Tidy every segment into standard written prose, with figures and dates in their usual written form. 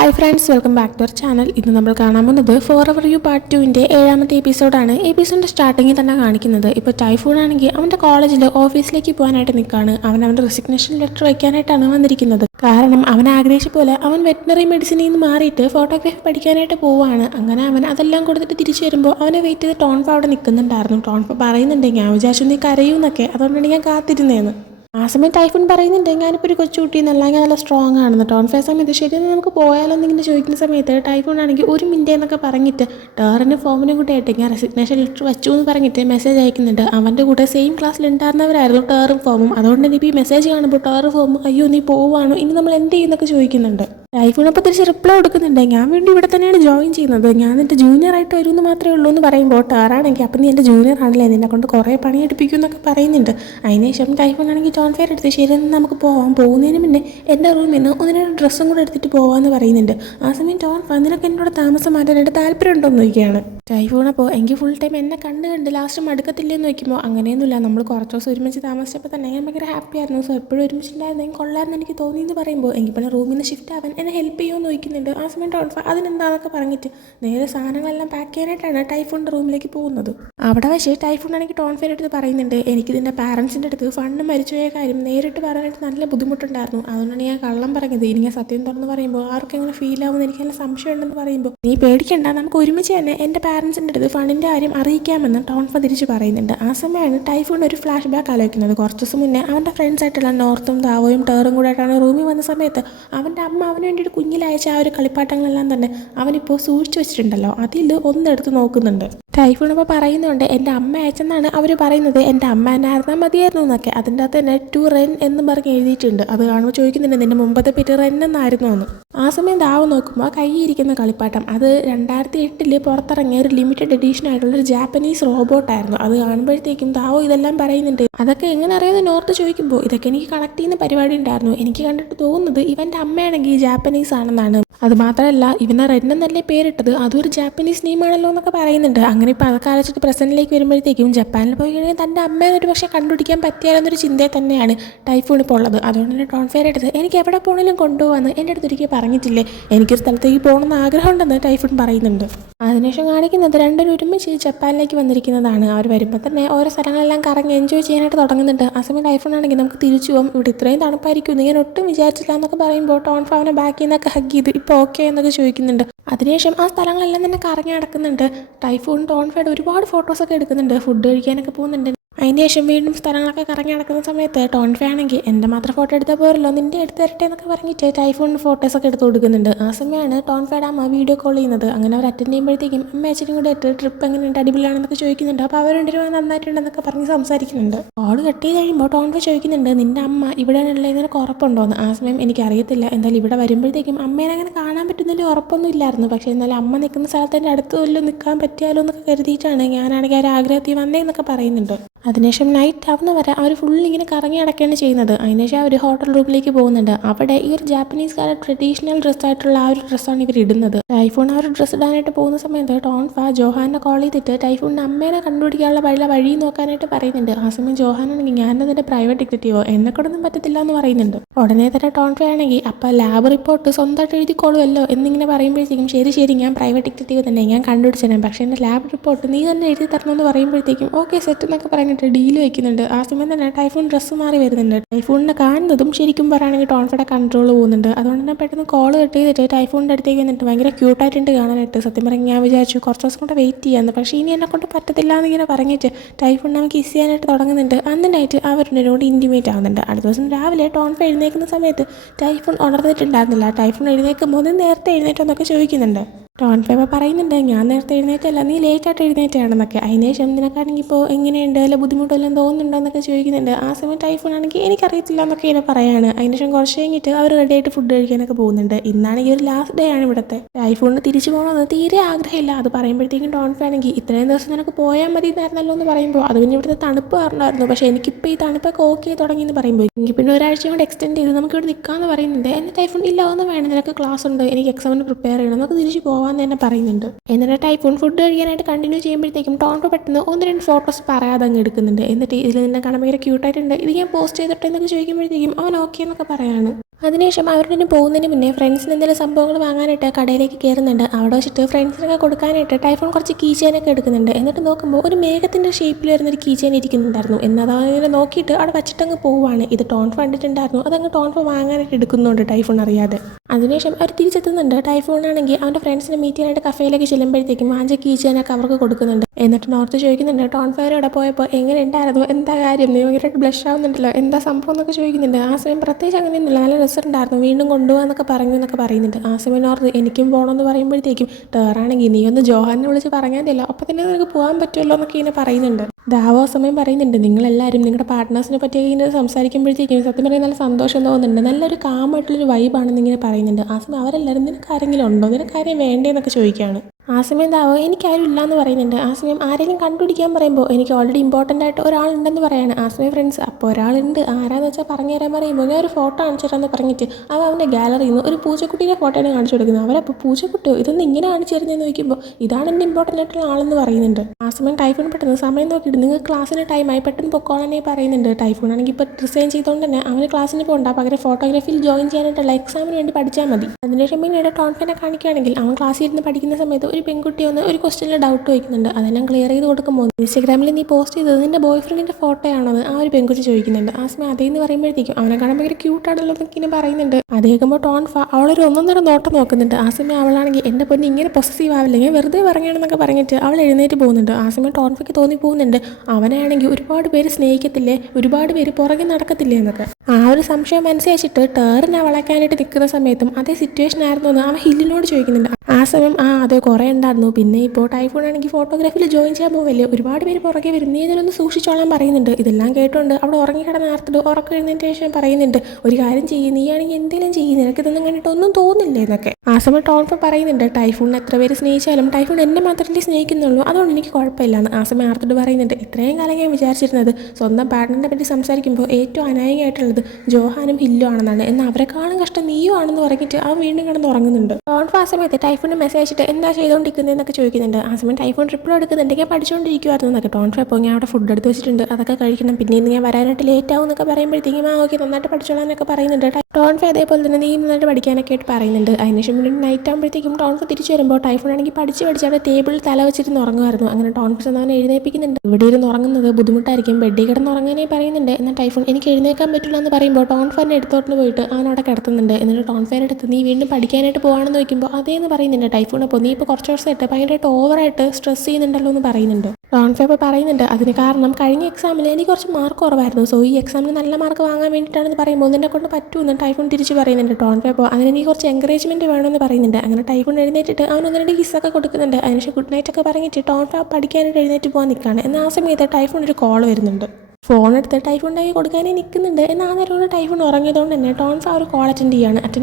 Hi friends, welcome back to our channel. ഇന്ന് നമ്മൾ കാണാൻ പോകുന്നത് ഫോർ എവർ യു പാർട്ട് 2-ന്റെ 7ാമത്തെ എപ്പിസോഡാണ്. എപ്പിസോഡിൻ്റെ സ്റ്റാർട്ടിങ്ങിൽ തന്നെ കാണിക്കുന്നത് ഇപ്പോൾ ടൈഫൂൺ ആണെങ്കിൽ അവൻ്റെ കോളേജിൽ ഓഫീസിലേക്ക് പോകാനായിട്ട് നിൽക്കുകയാണ്. അവൻ്റെ റെസിഗ്നേഷൻ ലെറ്റർ വയ്ക്കാനായിട്ടാണ് വന്നിരിക്കുന്നത്. കാരണം അവൻ ആഗ്രഹിച്ച പോലെ അവൻ വെറ്റിനറി മെഡിസിനിൽ നിന്ന് മാറിയിട്ട് ഫോട്ടോഗ്രാഫി പഠിക്കാനായിട്ട് പോവുകയാണ്. അങ്ങനെ അവൻ അതെല്ലാം കൊടുത്തിട്ട് തിരിച്ചു വരുമ്പോൾ അവനെ വെയിറ്റ് ചെയ്ത് ടോൺഫ അവിടെ നിൽക്കുന്നുണ്ടായിരുന്നു. ടോൺഫ പറയുന്നുണ്ട്, ഞാൻ വിചാരിച്ചു നീ കരയൂന്നൊക്കെ, അതുകൊണ്ടാണ് ഞാൻ കാത്തിരുന്നതെന്ന്. ആ സമയം ടൈഫൂൺ പറയുന്നുണ്ട്, ഞാനിപ്പോൾ ഒരു കൊച്ചുകുട്ടിയെന്നല്ല, ഞാൻ നല്ല സ്ട്രോങ് ആണെന്ന്. ടോൺഫ സമയത്ത് ശരിയെന്ന് നമുക്ക് പോയാലോ എന്നിങ്ങനെ ചോദിക്കുന്ന സമയത്ത് ടൈഫൂൺ ആണെങ്കിൽ ഒരു മിനിറ്റ് എന്നൊക്കെ പറഞ്ഞിട്ട് ടേറിന് ഫോമിനും കൂടെ ആയിട്ട് ഞാൻ റെസിഗ്നേഷൻ ലെറ്റർ വെച്ചു എന്ന് പറഞ്ഞിട്ട് മെസ്സേജ് അയക്കുന്നുണ്ട്. അവൻ്റെ കൂടെ സെയിം ക്ലാസ്സിൽ ഉണ്ടായിരുന്നവരായിരുന്നു ടേറും ഫോമും. അതുകൊണ്ട് തന്നെ ഇപ്പോൾ ഈ മെസ്സേജ് കാണുമ്പോൾ ടേറ് ഫോമും അയ്യോ നീ പോവുകയാണോ, ഇനി നമ്മൾ എന്ത് ചെയ്യുന്നൊക്കെ ചോദിക്കുന്നുണ്ട്. ടൈഫൂൺ അപ്പോൾ തിരിച്ച് റിപ്ലൈ കൊടുക്കുന്നുണ്ട്, ഞാൻ വേണ്ടി ഇവിടെ തന്നെയാണ് ജോയിൻ ചെയ്യുന്നത്, ഞാൻ നിൻ്റെ ജൂനിയർ ആയിട്ട് വരുമെന്ന് മാത്രമേ ഉള്ളൂ എന്ന് പറയുമ്പോൾ ടേറാണെങ്കിൽ അപ്പം നീ എൻ്റെ ജൂനിയർ ആണല്ലേ, നിന്നെ കൊണ്ട് കുറേ പണി എടുപ്പിക്കും എന്നൊക്കെ പറയുന്നുണ്ട്. അതിനുശേഷം ടൈഫൂൺ ആണെങ്കിൽ ജോൺ ഫെയർ എടുത്ത് ശരിയെന്ന് നമുക്ക് പോവാം, പോകുന്നതിന് മുന്നേ എൻ്റെ റൂമിൽ നിന്ന് ഒന്നിനെ ഡ്രസ്സും കൂടെ എടുത്തിട്ട് പോകാമെന്ന് പറയുന്നുണ്ട്. ആ സമയം ടോൺ നിനക്ക് എന്നോട് താമസം മാറ്റാനായിട്ട് താല്പര്യം ഉണ്ടോ എന്ന് ചോദിക്കുകയാണ്. ടൈഫൂൺ അപ്പോൾ എനിക്ക് ഫുൾ ടൈം എന്നെ കണ്ട് ലാസ്റ്റ് മടുക്കത്തില്ലെന്ന് നോക്കുമ്പോൾ അങ്ങനെയൊന്നുമില്ല, നമ്മൾ കുറച്ച് ദിവസം ഒരുമിച്ച് താമസിച്ചപ്പോൾ തന്നെ ഞാൻ ഭയങ്കര ഹാപ്പി ആയിരുന്നു, സോ എപ്പോഴും ഒരുമിച്ചുണ്ടായിരുന്നെങ്കിൽ കൊള്ളാമെന്ന് എനിക്ക് തോന്നിയെന്ന് പറയുമ്പോൾ എനിക്ക് പിന്നെ റൂമിൽ നിന്ന് ഷിഫ്റ്റ് ആവാൻ എന്നെ ഹെൽപ്പ് ചെയ്യുമെന്ന് ചോദിക്കുന്നുണ്ട്. ആ സമയം ടോൺഫ അതിനെന്താണെന്നൊക്കെ പറഞ്ഞിട്ട് നേരെ സാധനങ്ങളെല്ലാം പാക്ക് ചെയ്യാനായിട്ടാണ് ടൈഫൂണിൻ്റെ റൂമിലേക്ക് പോകുന്നത്. അവിടെ പക്ഷേ ടൈഫൂൺ ആണെങ്കിൽ ടോൺഫയുടെ അടുത്ത് പറയുന്നുണ്ട്, എനിക്കിതിൻ്റെ പാരൻസിൻ്റെ അടുത്ത് ഫണ്ട് മരിച്ചുപോയ കാര്യം നേരിട്ട് പറയാനായിട്ട് നല്ല ബുദ്ധിമുട്ടുണ്ടായിരുന്നു, അതുകൊണ്ടാണ് ഞാൻ കള്ളം പറഞ്ഞത്. ഇനി ഞാൻ സത്യം തുറന്ന് പറയുമ്പോൾ ആർക്കും എങ്ങനെ ഫീൽ ആവുമെന്ന് എനിക്ക് നല്ല സംശയം ഉണ്ടെന്ന് പറയുമ്പോൾ നീ പേടിക്കണ്ട, നമുക്ക് ഒരുമിച്ച് തന്നെ എൻ്റെ പാരൻസിൻ്റെ അടുത്ത് ഫണ്ടിൻ്റെ കാര്യം അറിയിക്കാമെന്ന് ടോൺഫ തിരിച്ച് പറയുന്നുണ്ട്. ആ സമയമാണ് ടൈഫൂൺ ഒരു ഫ്ലാഷ് ബാക്ക് ആലോചിക്കുന്നത്. കുറച്ച് ദിവസം മുന്നേ അവൻ്റെ ഫ്രണ്ട്സ് ആയിട്ടുള്ള നോർത്തും ദാവോയും ടേറും കൂടെ ആയിട്ടാണ് റൂമിൽ വന്ന സമയത്ത് അവൻ്റെ അമ്മ അവന് വേണ്ടിയിട്ട് കുഞ്ഞിലയച്ച ആ ഒരു കളിപ്പാട്ടങ്ങളെല്ലാം തന്നെ അവനിപ്പോൾ സൂക്ഷിച്ചു വെച്ചിട്ടുണ്ടല്ലോ, അതിൽ ഒന്നെടുത്ത് നോക്കുന്നുണ്ട്. ടൈഫൂൺ അപ്പോൾ പറയുന്നുണ്ട്, എൻ്റെ അമ്മ അയച്ചെന്നാണ് അവർ പറയുന്നത്, എൻ്റെ അമ്മ എന്നെ ആയിരുന്നാൽ മതിയായിരുന്നു എന്നൊക്കെ. അതിൻ്റെ അകത്ത് തന്നെ ടു റെൻ എന്ന് പറഞ്ഞ് എഴുതിയിട്ടുണ്ട്. അത് കാണുമ്പോൾ ചോദിക്കുന്നുണ്ട്, നിൻ്റെ മുമ്പത്തെ പേര് റെൻ എന്നായിരുന്നു എന്ന്. ആ സമയം ദാവ് നോക്കുമ്പോൾ കയ്യിരിക്കുന്ന കളിപ്പാട്ടം അത് 2008 പുറത്തിറങ്ങിയ ഒരു ലിമിറ്റഡ് എഡീഷൻ ആയിട്ടുള്ളൊരു ജാപ്പനീസ് റോബോട്ടായിരുന്നു. അത് കാണുമ്പോഴത്തേക്കും ദാവോ ഇതെല്ലാം പറയുന്നുണ്ട്. അതൊക്കെ എങ്ങനെ അറിയാമെന്ന് നോർത്ത് ചോദിക്കുമ്പോൾ ഇതൊക്കെ എനിക്ക് കളക്ട് ചെയ്യുന്ന പരിപാടി ഉണ്ടായിരുന്നു, എനിക്ക് കണ്ടിട്ട് തോന്നുന്നത് ഇവൻ്റെ അമ്മയാണെങ്കിൽ ജാപ്പനീസ് ആണെന്നാണ്. അത് മാത്രമല്ല ഇവനെ റെൻ എന്നല്ലേ പേരിട്ടത്, അതൊരു ജാപ്പനീസ് നെയിമാണല്ലോ എന്നൊക്കെ പറയുന്നുണ്ട്. അങ്ങനെ ഇപ്പോൾ അതൊക്കെ അരച്ചിട്ട് പ്രസൻറ്റിലേക്ക് വരുമ്പോഴത്തേക്കും ജപ്പാനിൽ പോയി കഴിഞ്ഞാൽ തൻ്റെ അമ്മയെന്നൊരു പക്ഷേ കണ്ടുപിടിക്കാൻ പറ്റിയാലെന്നൊരു ചിന്തയിൽ തന്നെയാണ് ടൈഫൂൺ ഇപ്പോൾ ഉള്ളത്. അതുകൊണ്ട് തന്നെ ടോൺഫെയർ എടുത്ത് എനിക്ക് എവിടെ പോകണമെങ്കിലും കൊണ്ടുപോകാമെന്ന് എൻ്റെ അടുത്ത് ഒരിക്കൽ പറഞ്ഞിട്ടില്ലേ, എനിക്കൊരു സ്ഥലത്തേക്ക് പോകണമെന്ന് ആഗ്രഹമുണ്ടെന്ന് ടൈഫൂൺ പറയുന്നുണ്ട്. അതിനുശേഷം കാണിക്കുന്നത് രണ്ടുപേരും ഒരുമിച്ച് ജപ്പാനിലേക്ക് വന്നിരിക്കുന്നതാണ്. അവർ വരുമ്പോൾ തന്നെ ഓരോ സ്ഥലങ്ങളെല്ലാം കറങ്ങി എൻജോയ് ചെയ്യാനായിട്ട് തുടങ്ങുന്നുണ്ട്. ആ സമയം ടൈഫൂൺ ആണെങ്കിൽ നമുക്ക് തിരിച്ചു പോകും, ഇവിടെ ഇത്രയും തണുപ്പായിരിക്കും ഞാൻ ഒട്ടും വിചാരിച്ചില്ല എന്നൊക്കെ പറയുമ്പോൾ ടോൺഫ അവനെ ബാക്കിൽ നിന്നൊക്കെ ഹഗ് ചെയ്ത് ഇപ്പോൾ ഓക്കെ എന്നൊക്കെ ചോദിക്കുന്നുണ്ട്. അതിനുശേഷം ആ സ്ഥലങ്ങളെല്ലാം തന്നെ കറങ്ങി നടക്കുന്നുണ്ട്. ടൈഫൂൺ ടോൺഫയുടെ ഒരുപാട് ഫോട്ടോസൊക്കെ എടുക്കുന്നുണ്ട്, ഫുഡ് കഴിക്കാനൊക്കെ പോകുന്നുണ്ട്. അതിന് ശേഷം വീണ്ടും സ്ഥലങ്ങളൊക്കെ കറങ്ങി നടക്കുന്ന സമയത്ത് ടോൺഫ ആണെങ്കിൽ എൻ്റെ മാത്രം ഫോട്ടോ എടുത്താൽ പോരല്ലോ, നിൻ്റെ എടുത്ത് തരട്ടെ എന്നൊക്കെ പറഞ്ഞിട്ട് ടൈഫൂണിന് ഫോട്ടോസൊക്കെ എടുത്ത് കൊടുക്കുന്നുണ്ട്. ആ സമയമാണ് ടോൺഫയുടെ അമ്മ വീഡിയോ കോൾ ചെയ്യുന്നത്. അങ്ങനെ അവർ അറ്റൻഡ് ചെയ്യുമ്പോഴത്തേക്കും അമ്മ അച്ഛനും കൂടെ ട്രിപ്പ് എങ്ങനെയുണ്ട്, അടിപൊളിയാണെന്നൊക്കെ ചോദിക്കുന്നുണ്ട്. അപ്പോൾ അവർ രണ്ടുപേരും നന്നായിട്ടുണ്ടെന്നൊക്കെ പറഞ്ഞ് സംസാരിക്കുന്നുണ്ട്. കോൾ കട്ട് ചെയ്ത് കഴിയുമ്പോൾ ടോൺഫ ചോദിക്കുന്നുണ്ട്, നിൻ്റെ അമ്മ ഇവിടെയാണുള്ളത് നിനക്ക് ഉറപ്പുണ്ടോയെന്ന്. ആ സമയം എനിക്കറിയത്തില്ല, എന്തായാലും ഇവിടെ വരുമ്പോഴത്തേക്കും അമ്മേനെ അങ്ങനെ കാണാൻ പറ്റുന്നതിൽ ഉറപ്പൊന്നും ഇല്ലായിരുന്നു, പക്ഷേ എന്നാലും അമ്മ നിൽക്കുന്ന സ്ഥലത്തിൻ്റെ അടുത്ത് വല്ലതും നിൽക്കാൻ പറ്റിയാലോ എന്നൊക്കെ കരുതിയിട്ടാണ് ഞാനാണെങ്കിൽ ആ ഒരു ആഗ്രഹത്തിൽ വന്നേന്നൊക്കെ പറയുന്നുണ്ട്. അതിനുശേഷം നൈറ്റ് ആവുന്ന വരെ അവർ ഫുൾ ഇങ്ങനെ കറങ്ങി നടക്കുകയാണ് ചെയ്യുന്നത്. അതിനുശേഷം അവർ ഹോട്ടൽ റൂമിലേക്ക് പോകുന്നുണ്ട്. അവിടെ ഈ ഒരു ജാപ്പനീസുകാരുടെ ട്രഡീഷണൽ ഡ്രസ്സായിട്ടുള്ള ആ ഒരു ഡ്രസ്സാണ് ഇവർ ഇടുന്നത്. ടൈഫൂൺ ആ ഒരു ഡ്രസ്സ് ഇടാനായിട്ട് പോകുന്ന സമയത്ത് ടോൺഫ ജോഹാനെ കോൾ ചെയ്തിട്ട് ടൈഫൂണിൻ്റെ അമ്മേനെ കണ്ടുപിടിക്കാനുള്ള വഴി നോക്കാനായിട്ട് പറയുന്നുണ്ട്. ആ സമയം ജോഹാനാണെങ്കിൽ ഞാൻ അതിൻ്റെ പ്രൈവറ്റ് ഡിറ്റക്റ്റീവോ എന്നെ കൊണ്ടൊന്നും പറ്റത്തില്ല എന്ന് പറയുന്നുണ്ട്. ഉടനെ തന്നെ ടോൺഫ ആണെങ്കിൽ അപ്പോൾ ലാബ് റിപ്പോർട്ട് സ്വന്തമായിട്ട് എഴുതിക്കോളുമല്ലോ എന്നിങ്ങനെ പറയുമ്പോഴത്തേക്കും ശരി ഞാൻ പ്രൈവറ്റ് ഡിറ്റക്റ്റീവ് തന്നെ, ഞാൻ കണ്ടുപിടിച്ചു, പക്ഷേ എൻ്റെ ലാബ് റിപ്പോർട്ട് നീ തന്നെ എഴുതി തരണമെന്ന് പറയുമ്പോഴത്തേക്കും ഓക്കെ സെറ്റ് എന്നൊക്കെ പറയുന്നത് ഡീൽ വയ്ക്കുന്നുണ്ട്. ആ സമയം തന്നെ ടൈഫൂൺ ഡ്രസ്സ് മാറി വരുന്നുണ്ട്. ടൈഫൂണിനെ കാണുന്നതും ശരിക്കും പറയുകയാണെങ്കിൽ ടോൺഫയുടെ കൺട്രോൾ പോകുന്നുണ്ട്. അതുകൊണ്ട് തന്നെ പെട്ടെന്ന് കോൾ കട്ട് ചെയ്തിട്ട് ടൈഫൂണിൻ്റെ അടുത്തേക്ക് വന്നിട്ട് ഭയങ്കര ക്യൂട്ടായിട്ടുണ്ട് കാണാനായിട്ട്. സത്യം പറഞ്ഞാൽ ഞാൻ വിചാരിച്ചു കുറച്ച് ദിവസം കൊണ്ട് വെയിറ്റ് ചെയ്യാമെന്ന്, പക്ഷേ ഇനി എന്നെ കൊണ്ട് പറ്റത്തില്ല എന്നിങ്ങനെ പറഞ്ഞിട്ട് ടൈഫൂൺ നമുക്ക് കിസ് ചെയ്യാനായിട്ട് തുടങ്ങുന്നുണ്ട്. അന്നിനായിട്ട് അവരുടെ ഇൻറ്റിമേറ്റ് ആവുന്നുണ്ട്. അടുത്ത ദിവസം രാവിലെ ടോൺഫ എഴുന്നേക്കുന്ന സമയത്ത് ടൈഫൂൺ ഉണർന്നിട്ടുണ്ടായിരുന്നില്ല. ടൈഫൂൺ എഴുന്നേക്കുമ്പോൾ നേരത്തെ എഴുന്നേറ്റെന്നൊക്കെ ചോദിക്കുന്നുണ്ട്. ടോൺഫ പറയുന്നുണ്ട്, ഞാൻ നേരത്തെ എഴുന്നേറ്റല്ല, നീ ലേറ്റായിട്ട് എഴുന്നേറ്റാണെന്നൊക്കെ. അതിനുശേഷം നിനക്കാണെങ്കിൽ ഇപ്പോൾ എങ്ങനെയുണ്ട്, അല്ല ബുദ്ധിമുട്ടെല്ലാം തോന്നുന്നുണ്ടോ എന്നൊക്കെ ചോദിക്കുന്നുണ്ട്. ആ സമയം ടൈഫൂൺ ആണെങ്കിൽ എനിക്കറിയത്തില്ല എന്നൊക്കെ ഇങ്ങനെ പറയാണ്. അതിനുശേഷം കുറച്ച് കഴിഞ്ഞിട്ട് അവർ റെഡിയായിട്ട് ഫുഡ് കഴിക്കാനൊക്കെ പോകുന്നുണ്ട്. ഇന്നാണെങ്കിൽ ഒരു ലാസ്റ്റ് ഡേ ആണ് ഇവിടുത്തെ. ടൈഫൂണിന് തിരിച്ചു പോകണമെന്ന് തീരെ ആഗ്രഹമില്ല. അത് പറയുമ്പോഴത്തേക്കും ടോൺഫ ആണെങ്കിൽ ഇത്രയും ദിവസം നിനക്ക് പോയാൽ മതി എന്നായിരുന്നല്ലോ എന്ന് പറയുമ്പോൾ അത് പിന്നെ ഇവിടുത്തെ തണുപ്പ് കാരണമായിരുന്നു, പക്ഷേ എനിക്കിപ്പോൾ ഈ തണുപ്പൊക്കെ ഓക്കെ തുടങ്ങി എന്ന് പറയുമ്പോൾ എനിക്ക് പിന്നെ ഒരാഴ്ച കൊണ്ട് എക്സ്റ്റെൻഡ് ചെയ്ത് നമുക്ക് ഇവിടെ നിൽക്കാമെന്ന് പറയുന്നുണ്ട്. എന്നെ ടൈഫൂൺ ഇല്ല ഒന്നും വേണം, നിനക്ക് ക്ലാസ് ഉണ്ട്, എനിക്ക് എക്സാമിന് പ്രിപ്പയർ ചെയ്യണം, നമുക്ക് തിരിച്ച് പോകാൻ തന്നെ പറയുന്നുണ്ട്. എന്നിട്ട് ടൈഫൂൺ ഫുഡ് കഴിക്കാനായിട്ട് കണ്ടിന്യൂ ചെയ്യുമ്പോഴത്തേക്കും ടോൺഫ പെട്ടെന്ന് 1-2 ഫോട്ടോസ് പറയാതെ അങ്ങ് എടുക്കുന്നുണ്ട്. എന്നിട്ട് ഇതിൽ നിന്നെ കാണാൻ ഭയങ്കര ക്യൂട്ടായിട്ടുണ്ട്, ഇത് ഞാൻ പോസ്റ്റ് ചെയ്തിട്ട് എന്നൊക്കെ ചോദിക്കുമ്പോഴത്തേക്കും അവൻ ഓക്കെ എന്നൊക്കെ പറയാണ്. അതിനുശേഷം അവരുടെ പോകുന്നതിന് മുന്നേ ഫ്രണ്ട്സിന് എന്തെങ്കിലും സംഭവങ്ങൾ വാങ്ങാനായിട്ട് കടയിലേക്ക് കയറുന്നുണ്ട്. അവിടെ വെച്ചിട്ട് ഫ്രണ്ട്സിനൊക്കെ കൊടുക്കാനായിട്ട് ടൈഫോൺ കുറച്ച് കീ ചെയിനൊക്കെ എടുക്കുന്നുണ്ട്. എന്നിട്ട് നോക്കുമ്പോൾ ഒരു മേഘത്തിൻ്റെ ഷേപ്പിൽ വരുന്നൊരു കീ ചെയിൻ ഇരിക്കുന്നുണ്ടായിരുന്നു. എന്നാൽ അതിങ്ങനെ നോക്കിയിട്ട് അവിടെ വെച്ചിട്ടങ്ങ് പോവുകയാണ്. ഇത് ടോൺഫ് കണ്ടിട്ടുണ്ടായിരുന്നു. അതങ്ങ് ടോൺഫ് വാങ്ങാനായിട്ട് എടുക്കുന്നുണ്ട് ടൈഫോൺ അറിയാതെ. അതിനുശേഷം അവർ തിരിച്ചെത്തുന്നുണ്ട്. ടൈഫോൺ ആണെങ്കിൽ അവൻ്റെ ഫ്രണ്ട്സിനെ മീറ്റ് ചെയ്യാനായിട്ട് കഫേയിലേക്ക് ചെല്ലുമ്പോഴത്തേക്കും വാങ്ങിച്ച കീ ചെയിനൊക്കെ അവർക്ക് കൊടുക്കുന്നുണ്ട്. എന്നിട്ട് നോർത്ത് ചോദിക്കുന്നുണ്ട് ടോൺഫയർ ഇവിടെ പോയപ്പോൾ എങ്ങനെ ഉണ്ടായിരുന്നു, എന്താ കാര്യം, നീ ഭയങ്കരമായിട്ട് ബ്ലഷ് ആവുന്നുണ്ടല്ലോ, എന്താ സംഭവം എന്നൊക്കെ ചോദിക്കുന്നുണ്ട്. ആ സമയം പ്രത്യേകിച്ച് അങ്ങനെയൊന്നുമില്ല, നല്ല രസമുണ്ടായിരുന്നു, വീണ്ടും കൊണ്ടുപോകാന്നൊക്കെ പറഞ്ഞു എന്നൊക്കെ പറയുന്നുണ്ട്. ആ സമയം നോർത്ത് എനിക്കും പോകണമെന്ന് പറയുമ്പോഴത്തേക്കും ടേറാണെങ്കിൽ നീ ഒന്ന് ജോഹാനെ വിളിച്ച് പറഞ്ഞാൽ മതിയല്ലോ, അപ്പോൾ തന്നെ നിനക്ക് പോകാൻ പറ്റുമല്ലോ എന്നൊക്കെ ഇങ്ങനെ പറയുന്നുണ്ട്. ദാവോ സമയം പറയുന്നുണ്ട് നിങ്ങളെല്ലാവരും നിങ്ങളുടെ പാർട്ട്നേഴ്സിനെ പറ്റിയൊക്കെ ഇങ്ങനെ സംസാരിക്കുമ്പോഴത്തേക്കും സത്യം പറയാൻ നല്ല സന്തോഷം തോന്നുന്നുണ്ട്, നല്ലൊരു കാമായിട്ടുള്ളൊരു വൈബാണെന്ന് ഇങ്ങനെ പറയുന്നുണ്ട്. ആ സമയം അവരെല്ലാവരും നിനക്ക് ആരെങ്കിലും ഉണ്ടോ, നിനക്ക് ആരെയും വേണ്ടേന്നൊക്കെ ചോദിക്കുകയാണ്. ആ സമയം ദാവോ എനിക്കാരും ഇല്ലയെന്ന് പറയുന്നുണ്ട്. ആ സമയം ആരെങ്കിലും കണ്ടുപിടിക്കാൻ പറയുമ്പോൾ എനിക്ക് ഓൾറെഡി ഇമ്പോർട്ടൻ്റ് ആയിട്ട് ഒരാളുണ്ടെന്ന് പറയാണ്. ആ സമയം ഫ്രണ്ട്സ് അപ്പോൾ ഒരാളുണ്ട് ആരാന്ന് വെച്ചാൽ പറഞ്ഞു തരാൻ പറയുമ്പോൾ ഞാൻ ഒരു ഫോട്ടോ കാണിച്ചു തരാമെന്ന് പറഞ്ഞിട്ട് അവൻ്റെ ഗാലറിയിൽ നിന്ന് ഒരു പൂച്ചക്കുട്ടീൻ്റെ ഫോട്ടോയാണ് കാണിച്ചു കൊടുക്കുന്നത്. അവരപ്പോൾ പൂച്ചക്കുട്ടിയോ ഇതൊന്നും ഇങ്ങനെ കാണിച്ചു തരുന്നതെന്ന് ചോദിക്കുമ്പോൾ ഇതാണ് എൻ്റെ ഇമ്പോർട്ടൻ്റ് ആയിട്ടുള്ള ആളെന്ന് പറയുന്നുണ്ട്. ആ സമയം ടൈഫോൺ പെട്ടെന്ന് സമയം നോക്കിയിട്ട് നിങ്ങൾ ക്ലാസ്സിന് ടൈമായി പെട്ടെന്ന് പൊക്കോളാനേ പറയുന്നുണ്ട്. ടൈഫോൺ ആണെങ്കിൽ ഇപ്പോൾ റിസൈൻ ചെയ്തുകൊണ്ട് തന്നെ അവന് ക്ലാസ്സിന് പോകണ്ട, പകരം ഫോട്ടോഗ്രാഫിയിൽ ജോയിൻ ചെയ്യാനായിട്ടുള്ള എക്സാമിന് വേണ്ടി പഠിച്ചാൽ മതി. അതിനുശേഷം പിന്നീട് ടോൺഫിനെ കാണിക്കുകയാണെങ്കിൽ അവൻ ക്ലാസ്സിൽ ഇരുന്ന് പഠിക്കുന്ന സമയത്ത് ഒരു പെൺകുട്ടി വന്ന് ഒരു ക്വസ്റ്റ്യനിൽ ഡൗട്ട് ചോദിക്കുന്നുണ്ട്. അതെല്ലാം ക്ലിയർ ചെയ്ത് കൊടുക്കുമ്പോൾ ഇൻസ്റ്റാഗ്രാമിൽ നീ പോസ്റ്റ് ചെയ്തത് നിന്റെ ബോയ് ഫ്രണ്ടിൻ്റെ ഫോട്ടോ ആണോ എന്ന് ആ ഒരു പെൺകുട്ടി ചോദിക്കുന്നുണ്ട്. ആ സമയം അതേന്ന് പറയുമ്പോഴത്തേക്കും അവനെ കാണാൻ ഭയങ്കര ക്യൂട്ടാണല്ലോ എന്നൊക്കെ ഇങ്ങനെ പറയുന്നുണ്ട്. അത് കേൾക്കുമ്പോൾ ടോൺഫ അവളൊരു ഒന്നൊന്നര നോട്ടം നോക്കുന്നുണ്ട്. ആ സമയം അവളാണെങ്കിൽ എൻ്റെ പൊന്ന് ഇങ്ങനെ പൊസസീവ് ആവില്ല, ഞാൻ വെറുതെ പറയുകയാണെന്നൊക്കെ പറഞ്ഞിട്ട് അവൾ എഴുന്നേറ്റ് പോകുന്നുണ്ട്. ആ സമയം ടോൺഫയ്ക്ക് തോന്നി പോകുന്നുണ്ട് അവനാണെങ്കിൽ ഒരുപാട് പേര് സ്നേഹിക്കത്തില്ലേ, ഒരുപാട് പേര് പുറകെ നടക്കത്തില്ലേ എന്നൊക്കെ. ആ ഒരു സംശയം മനസ്സിലാച്ചിട്ട് ടേറിനെ വളയ്ക്കാനായിട്ട് നിൽക്കുന്ന സമയത്തും അതേ സിറ്റുവേഷൻ ആയിരുന്നു എന്ന് അവൻ ഹില്ലിനോട് ചോദിക്കുന്നുണ്ട്. ആ സമയം അതെ കുറേ ഉണ്ടായിരുന്നു, പിന്നെ ഇപ്പോൾ ടൈഫോൺ ആണെങ്കിൽ ഫോട്ടോഗ്രാഫിയിൽ ജോയിൻ ചെയ്യാൻ പോവല്ലേ, ഒരുപാട് പേര് പുറകെ വരും, നീ ഇതിലൊന്ന് സൂക്ഷിച്ചോളാൻ പറയുന്നുണ്ട്. ഇതെല്ലാം കേട്ടുകൊണ്ട് അവിടെ ഉറങ്ങിക്കിടന്ന് ആർത്തിട്ട് ഉറക്കം എഴുന്നതിന് ശേഷം പറയുന്നുണ്ട് ഒരു കാര്യം ചെയ്യും, നീ ആണെങ്കിൽ എന്തെങ്കിലും ചെയ്യും, നിനക്ക് ഇതൊന്നും കണ്ടിട്ട് ഒന്നും തോന്നില്ലേ എന്നൊക്കെ. ആ സമയം ടോൺഫ് പറയുന്നുണ്ട് ടൈഫോണിനെ എത്ര പേര് സ്നേഹിച്ചാലും ടൈഫോൺ എന്നെ മാത്രമല്ലേ സ്നേഹിക്കുന്നുള്ളൂ, അതുകൊണ്ട് എനിക്ക് കുഴപ്പമില്ലാന്ന്. ആ സമയം ആർത്തിട്ട് പറയുന്നുണ്ട് ഇത്രയും കാലം ഞാൻ വിചാരിച്ചിരുന്നത് സ്വന്തം പാർട്ട്ണറിനെ പറ്റി സംസാരിക്കുമ്പോൾ ഏറ്റവും അനായികമായിട്ടുള്ളത് ജോഹാനും ഹില്ലും ആണെന്നാണ്, എന്നാൽ അവരെക്കാളും കഷ്ടം നീയും ആണെന്ന് പറഞ്ഞിട്ട് അവൻ വീണ്ടും കിടന്ന് ഉറങ്ങുന്നുണ്ട്. ടോൺഫ് ആ സമയത്ത് ടൈഫോണിന് മെസ്സേജ് അയച്ചിട്ട് എന്താ ചെയ്തുകൊണ്ടിരിക്കുന്നതെന്നൊക്കെ ചോദിക്കുന്നുണ്ട്. ആ സമയം ടൈഫോൺ റിപ്ലൈ എടുക്കുന്നുണ്ട് ഞാൻ പഠിച്ചുകൊണ്ടിരിക്കുമായിരുന്നു എന്നൊക്കെ. ടോൺഫ് അപ്പോൾ ഞാൻ അവിടെ ഫുഡ് എടുത്ത് വെച്ചിട്ടുണ്ട് അതൊക്കെ കഴിക്കണം, പിന്നെ ഇന്ന് ഞാൻ വരാനായിട്ട് ലേറ്റ് ആവും എന്നൊക്കെ പറയുമ്പോഴത്തേക്കും ഓക്കെ നന്നായിട്ട് പഠിച്ചോളാന്നൊക്കെ പറയുന്നുണ്ട്. ടോൺഫ് അതേപോലെ തന്നെ നീ നന്നായിട്ട് പഠിക്കാനൊക്കെ ആയിട്ട് പറയുന്നുണ്ട്. അതിനുശേഷം പിന്നെ നൈറ്റ് ആകുമ്പോഴത്തേക്കും ടോൺഫ് തിരിച്ചു വരുമ്പോൾ ടൈഫോൺ ആണെങ്കിൽ പഠിച്ച് അവിടെ ടേബിളിൽ തല വെച്ചിരുന്ന് ഉറങ്ങുമായിരുന്നു. അങ്ങനെ ടോൺഫ് ചെന്നവനെ എഴുന്നേൽപ്പിക്കുന്നുണ്ട്. ഇവിടെ ഇരുന്ന് ഉറങ്ങുന്നത് ബുദ്ധിമുട്ടായിരിക്കും, ബെഡിൽ കിടന്ന് ഉറങ്ങാനേ പറയുന്നുണ്ട്. എന്നാൽ ടൈഫോൺ എനിക്ക് എഴുന്നേക്കാൻ പറ്റില്ല എന്ന് പറയുമ്പോൾ ടോൺഫ് തന്നെ എടുത്തോട്ട് പോയിട്ട് അവനവിടെ കിടത്തുന്നുണ്ട്. എന്നിട്ട് ടോൺഫേനെ എടുത്ത് നീ വീണ്ടും പഠിക്കാനായിട്ട് പോകാണെന്ന് ചോദിക്കുമ്പോൾ അതേന്ന് പറയുന്നുണ്ട്. ടൈഫോൺ അപ്പോൾ നീ ഇപ്പോൾ കുറച്ച് ദിവസമായിട്ട് ഭയങ്കരമായിട്ട് ഓവറായിട്ട് സ്ട്രെസ് ചെയ്യുന്നുണ്ടല്ലോ എന്ന് പറയുന്നുണ്ട്. ടോൺഫെ അപ്പോൾ പറയുന്നുണ്ട് അതിന് കാരണം കഴിഞ്ഞ എക്സാമിൽ എനിക്ക് കുറച്ച് മാർക്ക് കുറവായിരുന്നു, സോ ഈ എക്സാമിന് നല്ല മാർക്ക് വാങ്ങാൻ വേണ്ടിയിട്ടാണെന്ന് പറയുമ്പോൾ നിന്നെ കൊണ്ട് പറ്റുമെന്ന് ടൈഫോൺ തിരിച്ച് പറയുന്നുണ്ട്. ടോൺഫെ അപ്പോൾ അതിന് നീ കുറച്ച് എൻകറേജ്മെൻറ്റ് വേണമെന്ന് പറയുന്നുണ്ട്. അങ്ങനെ ടൈഫോൺ എഴുന്നേറ്റിട്ട് അവൻ ഒന്ന് രണ്ട് കിസ്സൊക്കെ കൊടുക്കുന്നുണ്ട്. അതിനുശേഷം ഗുഡ് നൈറ്റ് ഒക്കെ പറഞ്ഞിട്ട് ടോൺഫെ പഠിക്കാനായിട്ട് എഴുന്നേറ്റ് പോകാൻ നിൽക്കുകയാണ്. എന്നാൽ ആ സമയത്ത് ടൈഫോൺ ഒരു കോൾ വരുന്നുണ്ട്. ഫോൺ എടുത്ത് ടൈഫോണിൻ്റെ കൊടുക്കാനേ നിൽക്കുന്നുണ്ട്. എന്നാൽ ആ നേരം ടൈഫോൺ ഉറങ്ങിയതുകൊണ്ട് തന്നെ ടോൺഫ് ആ ഒരു കോൾ അറ്റൻഡ്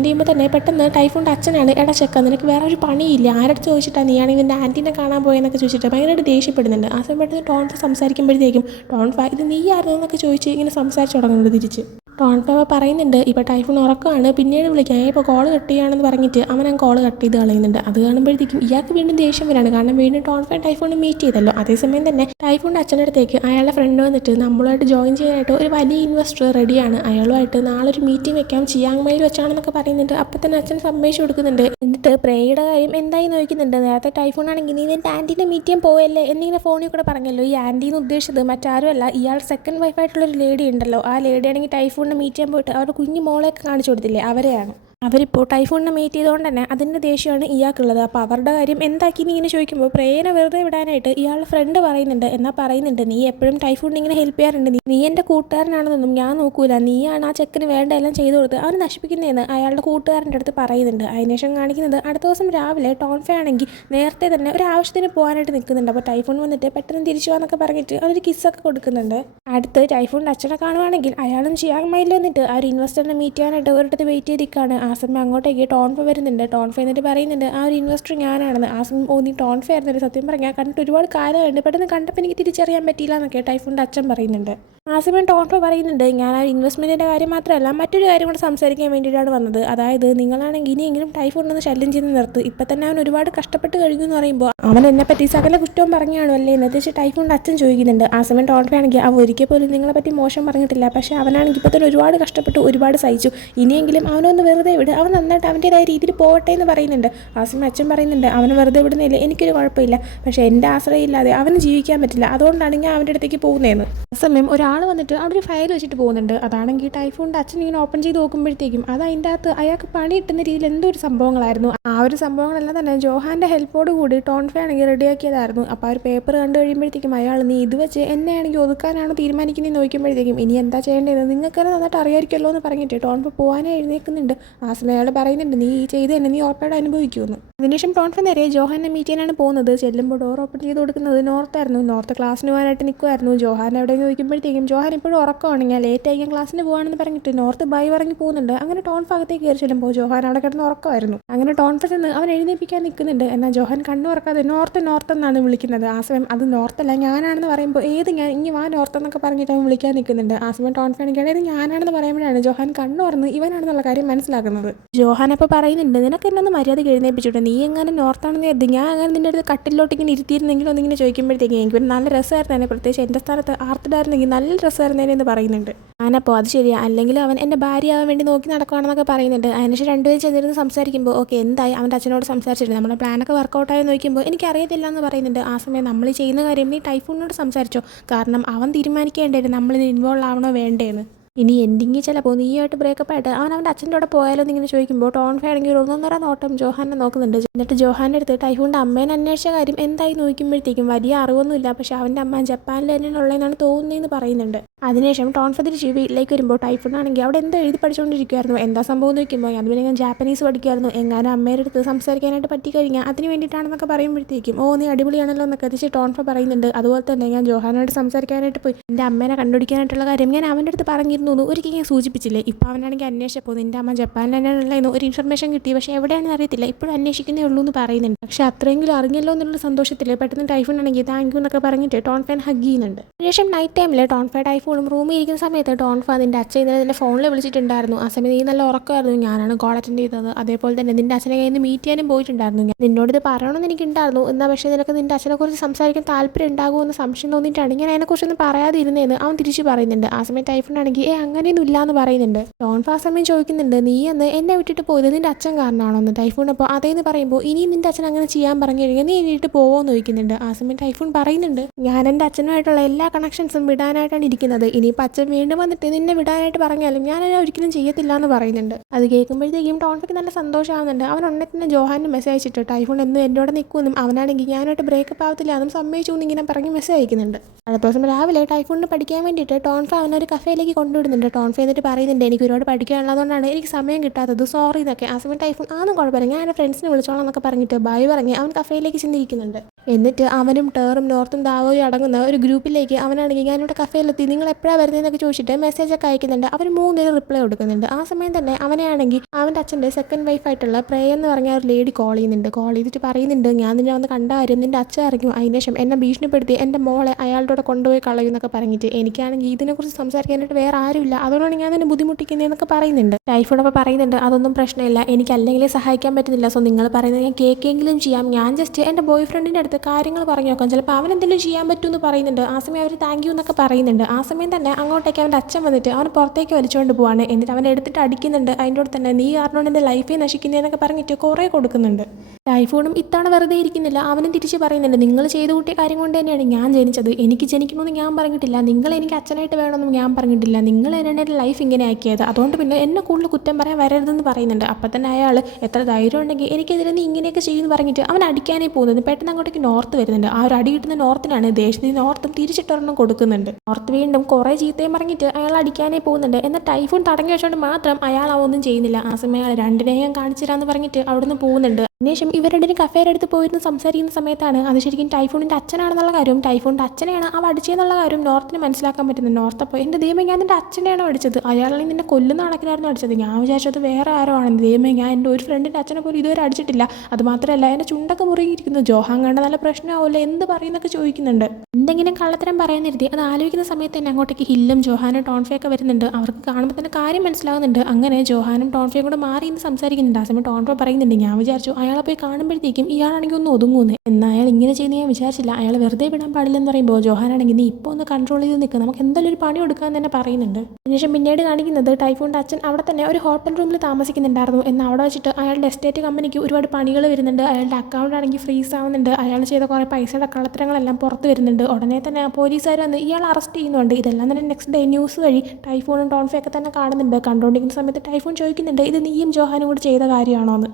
ചെയ്യുമ്പോൾ തന്നെ പെട്ടെന്ന് ടൈഫോണിൻ്റെ അച്ഛനാണ് എടാ ചെക്ക നിനക്ക് വേറെ ഒരു പണിയില്ല, ആരടുത്ത് ചോദിച്ചിട്ടാണ് നീയാണെങ്കിൽ നിൻ്റെ ആൻറ്റീനെ കാണാൻ പോയെന്നൊക്കെ ചോദിച്ചിട്ട് ഭയങ്കരമായിട്ട് ദേഷ്യപ്പെടുന്നുണ്ട്. ആ സമയം പെട്ടെന്ന് ടോൺഫ് സംസാരിക്കുമ്പോഴത്തേക്കും ടോൺഫ് ഇത് നീയായിരുന്നു എന്നൊക്കെ ചോദിച്ച് ഇങ്ങനെ സംസാരിച്ച് തുടങ്ങുന്നുണ്ട് തിരിച്ച്. ടോൺഫ് പറയുന്നുണ്ട് ഇപ്പോൾ ടൈഫോൺ ഉറക്കമാണ് പിന്നീട് വിളിക്കാം, ഇപ്പോൾ കോൾ കട്ട് ചെയ്യുകയാണെന്ന് പറഞ്ഞിട്ട് അവൻ ആ കോൾ കട്ട് ചെയ്ത് കളയുന്നുണ്ട്. അത് കാണുമ്പോഴത്തേക്കും ഇയാൾക്ക് വീണ്ടും ദേഷ്യം വരാണ്, കാരണം വീണ്ടും ടോൺഫ് ടൈഫോണിനെ മീറ്റ് ചെയ്തല്ലോ. അതേസമയം തന്നെ ടൈഫോണിൻ്റെ അച്ഛൻ്റെ അടുത്തേക്ക് അയാളുടെ ഫ്രണ്ട് വന്നിട്ട് നമ്മളുമായിട്ട് ജോയിൻ ചെയ്യാനായിട്ട് ഒരു വലിയ ഇൻവെസ്റ്റർ റെഡിയാണ്, അയാളുമായിട്ട് നാളെ ഒരു മീറ്റിംഗ് വെക്കാം ചിയാങ് മൈയിൽ വെച്ചാണെന്നൊക്കെ പറയുന്നുണ്ട്. അപ്പം തന്നെ അച്ഛൻ സമ്മതിച്ചു കൊടുക്കുന്നുണ്ട്. എന്നിട്ട് പ്രേയുടെ കാര്യം എന്തായി നോക്കുന്നുണ്ട്. നേരത്തെ ടൈഫോൺ ആണെങ്കിൽ നീ നിൻ്റെ ആൻറ്റീനെ മീറ്റ് ചെയ്യാൻ പോയല്ലേ എന്നിങ്ങനെ ഫോണിൽ കൂടെ പറഞ്ഞല്ലോ. ഈ ആൻറ്റീന്ന് ഉദ്ദേശിച്ചത് മറ്റാരുമല്ല, ഇയാൾ സെക്കൻഡ് വൈഫായിട്ടുള്ളൊരു ലേഡി ഉണ്ടല്ലോ, ആ ലേഡി ആണെങ്കിൽ ടൈഫോണിനെ മീറ്റ് ചെയ്യാൻ പോയിട്ട് അവരുടെ കുഞ്ഞു മോളെയൊക്കെ കാണിച്ചു കൊടുത്തില്ലേ, അവരെയാണ്. അവരിപ്പോൾ ടൈഫോണിനെ മീറ്റ് ചെയ്തുകൊണ്ട് തന്നെ അതിൻ്റെ ദേഷ്യമാണ് ഇയാൾക്കുള്ളത്. അപ്പോൾ അവരുടെ കാര്യം എന്താക്കിന്ന് ഇങ്ങനെ ചോദിക്കുമ്പോൾ പ്രേയനെ വെറുതെ വിടാനായിട്ട് ഇയാളുടെ ഫ്രണ്ട് പറയുന്നുണ്ട് നീ എപ്പോഴും ടൈഫോണിനെ ഇങ്ങനെ ഹെൽപ്പ് ചെയ്യാറുണ്ട്, നീ എൻ്റെ കൂട്ടുകാരനാണെന്നൊന്നും ഞാൻ നോക്കൂല, നീയാണ് ആ ചെക്കന് വേണ്ട എല്ലാം ചെയ്തു കൊടുത്ത് അവൻ നശിപ്പിക്കുന്നതെന്ന് അയാളുടെ കൂട്ടുകാരൻ്റെ അടുത്ത് പറയുന്നുണ്ട്. അതിനുശേഷം കാണിക്കുന്നത് അടുത്ത ദിവസം രാവിലെ ടോൺഫെ ആണെങ്കിൽ നേരത്തെ തന്നെ ഒരു ആവശ്യത്തിന് പോകാനായിട്ട് നിൽക്കുന്നുണ്ട്. അപ്പോൾ ടൈഫോൺ വന്നിട്ട് പെട്ടെന്ന് തിരിച്ചു പോകാന്നൊക്കെ പറഞ്ഞിട്ട് അവരൊരു കിസ്സൊക്കെ കൊടുക്കുന്നുണ്ട്. അടുത്ത് ടൈഫോണിൻ്റെ അച്ഛനെ കാണുവാണെങ്കിൽ അയാളും ചിയാങ് മൈയിൽ വന്നിട്ട് ആ ഒരു ഇൻവെസ്റ്ററിനെ മീറ്റ് ചെയ്യാനായിട്ട് ഒരിടത്ത് വെയിറ്റ് ചെയ്തിരിക്കുകയാണ്. ആ സമയം അങ്ങോട്ടേക്ക് ടോൺഫെ വരുന്നുണ്ട്. ടോൺഫെ എന്നിട്ട് പറയുന്നുണ്ട് ആ ഒരു ഇൻവെസ്റ്റർ ഞാനാണെന്ന്. ആ സമയം നീ ടോൺഫെ ആയിരുന്നല്ലേ, സത്യം പറഞ്ഞാൽ കണ്ടിട്ട് ഒരുപാട് കാലമുണ്ട്, പെട്ടെന്ന് കണ്ടപ്പോൾ എനിക്ക് തിരിച്ചറിയാൻ പറ്റിയില്ല എന്നൊക്കെ ടൈഫോണിൻ്റെ അച്ഛൻ പറയുന്നുണ്ട്. ആ സമയം ടോൺഫ പറയുന്നുണ്ട്, ഞാൻ ആ ഇൻവെസ്റ്റ്മെൻറ്റിൻ്റെ കാര്യം മാത്രമല്ല മറ്റൊരു കാര്യം കൂടെ സംസാരിക്കാൻ വേണ്ടിയിട്ടാണ് വന്നത്. അതായത് നിങ്ങളാണെങ്കിൽ ഇനിയെങ്കിലും ടൈഫൂണിനൊന്ന് ശല്യം ചെയ്ത് നിർത്ത്. ഇപ്പം തന്നെ അവൻ ഒരുപാട് കഷ്ടപ്പെട്ട് കഴിഞ്ഞു എന്ന് പറയുമ്പോൾ അവൻ എന്നെപ്പറ്റി സകല കുറ്റവും പറഞ്ഞാണോ അല്ലേ എന്ന് വെച്ച് ടൈഫൂണിൻ്റെ അച്ഛൻ ചോദിക്കുന്നുണ്ട്. ആ സമയം ടോൺഫയാണെങ്കിൽ അവൻ ഒരിക്കൽ പോലും നിങ്ങളെ പറ്റി മോശം പറഞ്ഞിട്ടില്ല, പക്ഷേ അവനാണെങ്കിൽ ഇപ്പോൾ തന്നെ ഒരുപാട് കഷ്ടപ്പെട്ടു, ഒരുപാട് സഹിച്ചു. ഇനിയെങ്കിലും അവനൊന്ന് വെറുതെ വിട്, അവൻ നന്നായിട്ട് അവൻ്റേതായ രീതിയിൽ പോകട്ടെ എന്ന് പറയുന്നുണ്ട്. ആ സമയം അച്ഛൻ പറയുന്നുണ്ട്, അവന് വെറുതെ വിടുന്നില്ല എനിക്കൊരു കുഴപ്പമില്ല, പക്ഷേ എൻ്റെ ആശ്രയം ഇല്ലാതെ അവന് ജീവിക്കാൻ പറ്റില്ല, അതുകൊണ്ടാണ് ഞാൻ അവൻ്റെ അടുത്തേക്ക് പോകുന്നതെന്ന്. ആ സമയം ഒരാൾ വന്നിട്ട് അവിടെ ഒരു ഫയൽ വെച്ചിട്ട് പോകുന്നുണ്ട്. അതാണെങ്കിൽ ടൈഫൂണിൻ്റെ അച്ഛൻ ഇങ്ങനെ ഓപ്പൺ ചെയ്ത് നോക്കുമ്പോഴത്തേക്കും അത് അതിൻ്റെ അകത്ത് അയാൾക്ക് പണി കിട്ടുന്ന രീതിയിൽ എന്തോ ഒരു സംഭവങ്ങളായിരുന്നു. ആ ഒരു സംഭവങ്ങളെല്ലാം തന്നെ ജോഹാൻ്റെ ഹെൽപ്പോട് കൂടി ടോൺഫെ ആണെങ്കിൽ റെഡിയാക്കിയതായിരുന്നു. അപ്പോൾ ആ ഒരു പേപ്പർ കണ്ടു കഴിയുമ്പോഴത്തേക്കും അയാൾ, നീ ഇത് വെച്ച് എന്നെ ആണെങ്കിൽ ഒതുക്കാനാണ് തീരുമാനിക്കുന്നത് നോക്കുമ്പോഴത്തേക്കും ഇനി എന്താ ചെയ്യേണ്ടത് നിങ്ങൾക്ക് തന്നെ നന്നായിട്ട് അറിയാമായിരിക്കുമല്ലോ എന്ന് പറഞ്ഞിട്ട് ടോൺഫെ പോകാനേ എഴുന്നേൽക്കുന്നുണ്ട്. ആ സമയം അയാൾ പറയുന്നുണ്ട്, നീ ഈ ചെയ്ത് തന്നെ നീ ഉറപ്പായിട്ട് അനുഭവിക്കുമെന്ന്. അതിനുശേഷം ടോൺഫെ നേരെ ജോഹാനെ മീറ്റ് ചെയ്യാനാണ് പോകുന്നത്. ചെല്ലുമ്പോൾ ഡോർ ഓപ്പൺ ചെയ്ത് കൊടുക്കുന്നത് നോർത്തായിരുന്നു. നോർത്ത് ക്ലാസ്സിന് പോകാനായിട്ട് നിൽക്കുമായിരുന്നു. ജോഹാൻ എവിടെ ചോദിക്കുമ്പോഴത്തേക്കും ജോഹാൻ ഇപ്പോഴും ഉറക്കമാണ്, ഞാൻ ലേറ്റ് ആയിരിക്കും ക്ലാസ്സിന് പോകാണെന്ന് പറഞ്ഞിട്ട് നോർത്ത് ബൈ പറഞ്ഞ് പോകുന്നുണ്ട്. അങ്ങനെ ടോൺഫ അകത്തേക്ക് കയറി ചെല്ലുമ്പോൾ ജോഹാൻ അവിടെ കിടന്ന് ഉറക്കമായിരുന്നു. അങ്ങനെ ടോൺഫ ചെന്ന് അവൻ എഴുന്നേൽപ്പിക്കാൻ നിൽക്കുന്നുണ്ട്. എന്നാൽ ജോഹാൻ കണ്ണു ഉറക്കാതെ നോർത്ത് നോർത്ത് എന്നാണ് വിളിക്കുന്നത്. ആ സമയം അത് നോർത്തല്ല ഞാനാണെന്ന് പറയുമ്പോൾ ഏത് ഞാൻ ഇനി വാ നോർത്ത് എന്നൊക്കെ പറഞ്ഞിട്ട് അവൻ വിളിക്കാൻ നിൽക്കുന്നുണ്ട്. ആ സമയം ടോൺഫ ആണെങ്കിൽ ഇത് ഞാനാണെന്ന് പറയുമ്പോഴാണ് ജോഹാൻ കണ്ണു തുറന്ന് ഇവനാണെന്നുള്ള കാര്യം മനസ്സിലാക്കുന്നത്. ജോഹാൻ അപ്പോൾ പറയുന്നുണ്ട്, നിനക്ക് എന്നെ ഒന്ന് മര്യാദ എഴുന്നേൽപ്പിച്ചിട്ട്, നീ എങ്ങനെ നോർത്താണെന്ന് കരുതി ഞാൻ അങ്ങനെ നിൻ്റെ അടുത്ത് കട്ടിലോട്ട് ഇങ്ങനെ ഇരുത്തിയിരുന്നെങ്കിലും ഒന്നിങ്ങനെ ചോദിക്കുമ്പോഴത്തേക്കും എനിക്ക് നല്ല രസമായിരുന്നു തന്നെ, പ്രത്യേകിച്ച് എൻ്റെ സ്ഥാനത്ത് ആർത്തിടായിരുന്നെങ്കിൽ നല്ല രസമായിരുന്നേനെ എന്ന് പറയുന്നുണ്ട്. ഞാനപ്പോൾ അത് ശരിയാ, അല്ലെങ്കിൽ അവൻ എൻ്റെ ഭാര്യയാവാൻ വേണ്ടി നോക്കി നടക്കുകയാണെന്നൊക്കെ പറയുന്നുണ്ട്. അതിനുശേഷം രണ്ടുപേരും ചെന്നിരുന്ന് സംസാരിക്കുമ്പോൾ ഓക്കെ എന്തായി അവൻ്റെ അച്ഛനോട് സംസാരിച്ചിട്ട് നമ്മുടെ പ്ലാനൊക്കെ വർക്കൗട്ടായി നോക്കുമ്പോൾ എനിക്കറിയത്തില്ല എന്ന് പറയുന്നുണ്ട്. ആ സമയം നമ്മൾ ചെയ്യുന്ന കാര്യം നീ ടൈഫൂണിനോട് സംസാരിച്ചോ, കാരണം അവൻ തീരുമാനിക്കേണ്ടത് നമ്മളിത് ഇൻവോൾവ് ആവണോ വേണ്ടേന്ന്. ഇനി എൻഡിങ് ചിലപ്പോൾ നീയായിട്ട് ബ്രേക്കപ്പ് ആയിട്ട് അവൻ അവൻ്റെ അച്ഛൻ്റെ കൂടെ പോയാലോ എന്നിങ്ങനെ ചോദിക്കുമ്പോൾ ടോൺഫെ ആണെങ്കിൽ ഒരു ഒന്നൊന്നര നോട്ടം ജോഹാനെ നോക്കുന്നുണ്ട്. എന്നിട്ട് ജോഹാൻ്റെ അടുത്ത് ടൈഫൂണിൻ്റെ അമ്മേനെ അന്വേഷിച്ച കാര്യം എന്തായി നോക്കുമ്പോഴത്തേക്കും വലിയ അറിവൊന്നുമില്ല, പക്ഷേ അവൻ്റെ അമ്മ ജപ്പാനിൽ തന്നെയാണ് ഉള്ളതെന്നാണ് തോന്നുന്നതെന്ന് പറയുന്നുണ്ട്. അതിനുശേഷം ടോൺഫെ തിരിച്ച് വീട്ടിലേക്ക് വരുമ്പോൾ ടൈഫൂണാണെങ്കിൽ അവിടെ എന്തോ എഴുതി പഠിച്ചുകൊണ്ടിരിക്കുമായിരുന്നു. എന്താ സംഭവം എന്ന് നോക്കുമ്പോൾ അത് പിന്നെ ഞാൻ ജാപ്പനീസ് പഠിക്കുമായിരുന്നു, എങ്ങാനും അമ്മയുടെ അടുത്ത് സംസാരിക്കാനായിട്ട് പറ്റി കഴിഞ്ഞാൽ അതിന് വേണ്ടിയിട്ടാണെന്നൊക്കെ പറയുമ്പോഴത്തേക്കും ഓ നീ അടിപൊളിയാണല്ലോ എന്നൊക്കെ തിരിച്ച് ടോൺഫെ പറയുന്നുണ്ട്. അതുപോലെ തന്നെ ഞാൻ ജോഹാനോട് സംസാരിക്കാനായിട്ട് പോയി എൻ്റെ അമ്മേനെ കണ്ടുപിടിക്കാനായിട്ടുള്ള കാര്യം ഞാൻ അവൻ്റെ അടുത്ത് പറഞ്ഞിരുന്നു ഒരിക്കൽ ഞാൻ സൂചിപ്പിച്ചില്ലേ. ഇപ്പോൾ അവനാണെങ്കിൽ അന്വേഷിച്ചപ്പോൾ നിൻ്റെ അമ്മ ജപ്പാനിൽ തന്നെയാണുള്ളതെന്ന് ഒരു ഇൻഫർമേഷൻ കിട്ടി, പക്ഷേ എവിടെയാണെന്ന് അറിയത്തില്ല, ഇപ്പോഴും അന്വേഷിക്കുന്നേ ഉള്ളൂ എന്ന് പറയുന്നുണ്ട്. പക്ഷേ അത്രയെങ്കിലും അറിഞ്ഞല്ലോ എന്നുള്ള സന്തോഷത്തിൽ പെട്ടെന്ന് ടൈഫൂൺ ആണെങ്കിൽ താങ്ക് യു എന്നൊക്കെ പറഞ്ഞിട്ട് ടോൺഫെ ഹഗ് ചെയ്യുന്നുണ്ട്. ശേഷം നൈറ്റ് ടൈമിൽ ടോൺഫെ ടൈഫൂണും റൂമിൽ ഇരിക്കുന്ന സമയത്ത് ടോൺഫ നിൻ്റെ അച്ഛൻ ഇന്നലെ നിൻ്റെ ഫോണിൽ വിളിച്ചിട്ടുണ്ടായിരുന്നു. ആ സമയത്ത് നീ നല്ല ഉറക്കമായിരുന്നു, ഞാനാണ് കോൾ അറ്റൻഡ് ചെയ്തത്. അതേപോലെ തന്നെ നിൻ്റെ അച്ഛനെ കയ്യിൽ നിന്ന് മീറ്റ് ചെയ്യാനും പോയിട്ടുണ്ടായിരുന്നു. ഞാൻ നിന്നോട് ഇത് പറയണമെന്ന് എനിക്കുണ്ടായിരുന്നു, എന്നാൽ പക്ഷേ നിനക്ക് നിൻ്റെ അച്ഛനെക്കുറിച്ച് സംസാരിക്കാൻ താല്പര്യം ഉണ്ടാകുമെന്ന് സംശയം തോന്നിയിട്ടാണ് ഞാൻ അതിനെക്കുറിച്ചൊന്നും പറയാതിരുന്നതെന്ന് അവൻ തിരിച്ച് പറയുന്നുണ്ട്. ആ സമയത്ത് ടൈഫൂൺ ആണെങ്കിൽ അങ്ങനെയൊന്നും ഇല്ല എന്ന് പറയുന്നുണ്ട്. ടോൺഫ ആ സമയം ചോദിക്കുന്നുണ്ട്, നീ എന്ന് എന്നെ വിട്ടിട്ട് പോയത് നിൻ്റെ അച്ഛൻ കാരണമാണോ എന്ന്. ടൈഫൂൺ അപ്പോൾ അതേന്ന് പറയുമ്പോൾ ഇനിയും നിൻ്റെ അച്ഛൻ അങ്ങനെ ചെയ്യാൻ പറഞ്ഞു കഴിഞ്ഞാൽ നീ എണീട്ട് പോവോന്ന് ചോദിക്കുന്നുണ്ട്. ആ സമയം ടൈഫൂൺ പറയുന്നുണ്ട്, ഞാൻ എൻ്റെ അച്ഛനുമായിട്ടുള്ള എല്ലാ കണക്ഷൻസും വിടാനായിട്ടാണ് ഇരിക്കുന്നത്, ഇനിയിപ്പോൾ അച്ഛൻ വീണ്ടും വന്നിട്ട് നിന്നെ വിടാനായിട്ട് പറഞ്ഞാലും ഞാനത് ഒരിക്കലും ചെയ്യത്തില്ല എന്ന് പറയുന്നുണ്ട്. അത് കേൾക്കുമ്പോഴത്തേക്കും ടോൺഫയ്ക്ക് നല്ല സന്തോഷമാവുന്നുണ്ട്. അവൻ ഉടനെ തന്നെ ജോഹാന് മെസ്സേജ് അയച്ചിട്ട് ടൈഫൂൺ എന്നും എൻ്റെ കൂടെ നിൽക്കുമെന്നും അവനാണെങ്കിൽ ഞാനായിട്ട് ബ്രേക്കപ്പ് ആവത്തില്ല അതും സമ്മതിച്ചു എന്നിങ്ങനെ പറഞ്ഞ് മെസ്സേജ് അയക്കുന്നുണ്ട്. അടുത്ത ദിവസം രാവിലെ ടൈഫൂണിന് പഠിക്കാൻ വേണ്ടിയിട്ട് ടോൺഫ അവനൊരു കഫേയിലേക്ക് കൊണ്ടുവിടുന്നുണ്ട്. ടോൺഫ എന്നിട്ട് പറയുന്നുണ്ട്, എനിക്ക് ഒരുപാട് പഠിക്കാനുള്ളതുകൊണ്ടാണ് എനിക്ക് സമയം കിട്ടാത്തത്, സോറി എന്നൊക്കെ. ആ സമയം ടൈഫൂൺ ആന്നും കുഴപ്പമില്ല, ഞാൻ എൻ്റെ ഫ്രണ്ട്സിനെ വിളിച്ചോളാം എന്നൊക്കെ പറഞ്ഞിട്ട് ബൈ പറഞ്ഞ് അവൻ കഫേയിലേക്ക് ചെന്നിരിക്കുന്നുണ്ട്. എന്നിട്ട് അവനും ടേറും നോർത്തും ദാവോയും അടങ്ങുന്ന ഒരു ഗ്രൂപ്പിലേക്ക് അവനാണെങ്കിൽ ഞാനിവിടെ കഫേയിലെത്തി, നിങ്ങൾ എപ്പോഴാണ് വരുന്നതെന്നൊക്കെ ചോദിച്ചിട്ട് മെസ്സേജൊക്കെ അയക്കുന്നുണ്ട്. അവർ 3 പേര് റിപ്ലൈ കൊടുക്കുന്നുണ്ട്. ആ സമയം തന്നെ അവനെയാണെങ്കിൽ അവൻ്റെ അച്ഛൻ്റെ സെക്കൻഡ് വൈഫായിട്ടുള്ള പ്രേയ എന്ന് പറഞ്ഞ ഒരു ലേഡി കോൾ ചെയ്യുന്നുണ്ട്. കോൾ ചെയ്തിട്ട് പറയുന്നുണ്ട്, ഞാൻ നിന്നെ വന്ന് കണ്ട കാര്യം നിൻ്റെ അച്ഛൻ അറിഞ്ഞു, അതിനുശേഷം എന്നെ ഭീഷണിപ്പെടുത്തി എൻ്റെ മോളെ അയാളുടെ കൂടെ കൊണ്ടുപോയി കളയും എന്നൊക്കെ പറഞ്ഞിട്ട് എനിക്കാണെങ്കിൽ ഇതിനെക്കുറിച്ച് സംസാരിക്കാനായിട്ട് വേറെ ആരുമില്ല, അതുകൊണ്ടാണ് ഞാൻ നിന്നെ ബുദ്ധിമുട്ടിക്കുന്നതെന്നൊക്കെ പറയുന്നുണ്ട്. ടൈഫൂൺ അപ്പോൾ പറയുന്നുണ്ട്, അതൊന്നും പ്രശ്നമില്ല, എനിക്ക് അല്ലെങ്കിൽ സഹായിക്കാൻ പറ്റുന്നില്ല, സോ നിങ്ങൾ പറയുന്നത് ഞാൻ കേൾക്കെങ്കിലും ചെയ്യാം, ഞാൻ ജസ്റ്റ് എൻ്റെ ബോയ് ഫ്രണ്ടിൻ്റെ അടുത്ത് കാര്യങ്ങൾ പറഞ്ഞു നോക്കാം, ചിലപ്പോൾ അവൻ എന്തെങ്കിലും ചെയ്യാൻ പറ്റുമെന്ന് പറയുന്നുണ്ട്. ആ സമയം അവർ താങ്ക് യു എന്നൊക്കെ പറയുന്നുണ്ട്. ആ സമയം തന്നെ അങ്ങോട്ടേക്ക് അവൻ്റെ അച്ഛൻ വന്നിട്ട് അവൻ പുറത്തേക്ക് വലിച്ചുകൊണ്ട് പോവാണ്. എന്നിട്ട് അവൻ എടുത്തിട്ട് അടിക്കുന്നുണ്ട്. അതിൻ്റെ കൂടെ തന്നെ നീ കാരണം എൻ്റെ ലൈഫേ നശിക്കുന്നതെന്നൊക്കെ പറഞ്ഞിട്ട് കുറേ കൊടുക്കുന്നുണ്ട്. ടൈഫൂണും ഇത്തവണ വെറുതെ ഇരിക്കുന്നില്ല, അവനും തിരിച്ച് പറയുന്നുണ്ട്, നിങ്ങൾ ചെയ്തു കൂട്ടിയ കാര്യം കൊണ്ട് തന്നെയാണ് ഞാൻ ജനിച്ചത്, എനിക്ക് ജനിക്കണമെന്ന് ഞാൻ പറഞ്ഞിട്ടില്ല, നിങ്ങൾ എനിക്ക് അച്ഛനായിട്ട് വേണമെന്നും ഞാൻ പറഞ്ഞിട്ടില്ല, നിങ്ങൾ എൻ്റെ ലൈഫ് ഇങ്ങനെ ആക്കിയത്, അതുകൊണ്ട് പിന്നെ എന്നെ കൂടുതൽ കുറ്റം പറയാൻ വരരുതെന്ന് പറയുന്നുണ്ട്. അപ്പം തന്നെ അയാൾ എത്ര ധൈര്യം ഉണ്ടെങ്കിൽ എനിക്കെതിരെ നീ ഇങ്ങനെയൊക്കെ ചെയ്യുമെന്ന് പറഞ്ഞിട്ട് അവൻ അടിക്കാനേ പോകുന്നത്. പെട്ടെന്ന് അങ്ങോട്ടേക്ക് നോർത്ത് വരുന്നുണ്ട്. ആ ഒരു അടി കിട്ടുന്ന നോർത്തിനാണ്. ദേശത്തിന് നോർത്തും തിരിച്ചിട്ടൊരെണ്ണം കൊടുക്കുന്നുണ്ട്. നോർത്ത് വീണ്ടും കുറേ ചീത്തയും പറഞ്ഞിട്ട് അയാൾ അടിക്കാനേ പോകുന്നുണ്ട്. എന്നാൽ ടൈഫൂൺ തടഞ്ഞു വെച്ചുകൊണ്ട് മാത്രം അയാൾ ഒന്നും ചെയ്യുന്നില്ല. ആ സമയം അയാൾ രണ്ടിനെയും കാണിച്ചു തരാമെന്ന് പറഞ്ഞിട്ട് അവിടുന്ന് പോകുന്നുണ്ട്. അതിനുശേഷം ഇവർ രണ്ടിനും കഫേയുടെ അടുത്ത് പോയിരുന്ന് സംസാരിക്കുന്ന സമയത്താണ് അത് ശരിക്കും ടൈഫൂണിൻ്റെ അച്ഛനാണെന്നുള്ള കാര്യം, ടൈഫൂണിൻ്റെ അച്ഛനെയാണ് അവ അടിച്ചതെന്നുള്ള കാര്യം നോർത്തിന് മനസ്സിലാക്കാൻ പറ്റുന്നത്. നോർത്ത് അപ്പോൾ എൻ്റെ ദൈവമേ ഞാൻ നിൻ്റെ അച്ഛനെയാണോ അടിച്ചത്, അയാളാണെങ്കിൽ നിന്നെ കൊല്ലുന്ന കണക്കിനായിരുന്നു അടിച്ചത്, ഞാൻ വിചാരിച്ചത് വേറെ ആരോ ആണെന്ന്. ദൈവമേ ഞാൻ എൻ്റെ ഒരു ഫ്രണ്ടിൻ്റെ അച്ഛനെ പോലും ഇതുവരെ അടിച്ചിട്ടില്ല, അതുമാത്രമല്ല എൻ്റെ ചുണ്ടൊക്കെ മുറുകിയിരിക്കുന്നു, ജോഹാൻ കണ്ട നല്ല പ്രശ്നമാവില്ല എന്ത് പറയുന്നൊക്കെ ചോദിക്കുന്നുണ്ട്. എന്തെങ്കിലും കള്ളത്തരം പറയാനിരുത്തി അത് ആലോചിക്കുന്ന സമയത്ത് തന്നെ അങ്ങോട്ടേക്ക് ഹില്ലും ജോഹാനും ടോൺഫയൊക്കെ വരുന്നുണ്ട്. അവർക്ക് കാണുമ്പോൾ തന്നെ കാര്യം മനസ്സിലാകുന്നുണ്ട്. അങ്ങനെ ജോഹാനും ടോൺഫയും കൂടെ മാറി ഇന്ന് സംസാരിക്കുന്നുണ്ട്. ആ സമയം ടോൺഫ പറയുന്നുണ്ട്, ഞാൻ വിചാരിച്ചു അയാളെ പോയി കാണുമ്പോഴത്തേക്കും ഇയാളാണെങ്കിൽ ഒന്ന് ഒതുങ്ങുന്നേ, എന്നാൽ അയാൾ ഇങ്ങനെ ചെയ്യുന്ന ഞാൻ വിചാരിച്ചില്ല, അയാൾ വെറുതെ വിടാൻ പാടില്ലെന്ന് പറയുമ്പോൾ ജോഹാനാണെങ്കിൽ നീ ഇപ്പോൾ ഒന്ന് കൺട്രോൾ ചെയ്ത് നിൽക്കുക, നമുക്ക് എന്തായാലും ഒരു പണി കൊടുക്കാമെന്ന് തന്നെ പറയുന്നുണ്ട്. അതിനുശേഷം പിന്നീട് കാണിക്കുന്നത് ടൈഫൂണിൻ്റെ അച്ഛൻ അവിടെ തന്നെ ഒരു ഹോട്ടൽ റൂമിൽ താമസിക്കുന്നുണ്ടായിരുന്നു. എന്ന് അവിടെ വെച്ചിട്ട് അയാളുടെ എസ്റ്റേറ്റ് കമ്പനിക്ക് ഒരുപാട് പണികൾ വരുന്നുണ്ട്. അയാളുടെ അക്കൗണ്ട് ആണെങ്കിൽ ഫ്രീസ് ആവുന്നുണ്ട്. അയാൾ ചെയ്ത കുറേ പൈസയുടെ കള്ളത്തരങ്ങളെല്ലാം പുറത്ത് വരുന്നുണ്ട്. ഉടനെ തന്നെ പോലീസുകാർ വന്ന് ഇയാൾ അറസ്റ്റ് ചെയ്യുന്നുണ്ട്. ഇതെല്ലാം തന്നെ നെക്സ്റ്റ് ഡേ ന്യൂസ് വഴി ടൈഫൂണും ടോൺഫയൊക്കെ തന്നെ കാണുന്നുണ്ട്. കണ്ടുകൊണ്ടിരിക്കുന്ന സമയത്ത് ടൈഫൂൺ ചോദിക്കുന്നുണ്ട്, ഇത് നീയും ജോഹാനും കൂടി ചെയ്ത കാര്യമാണോ എന്ന്.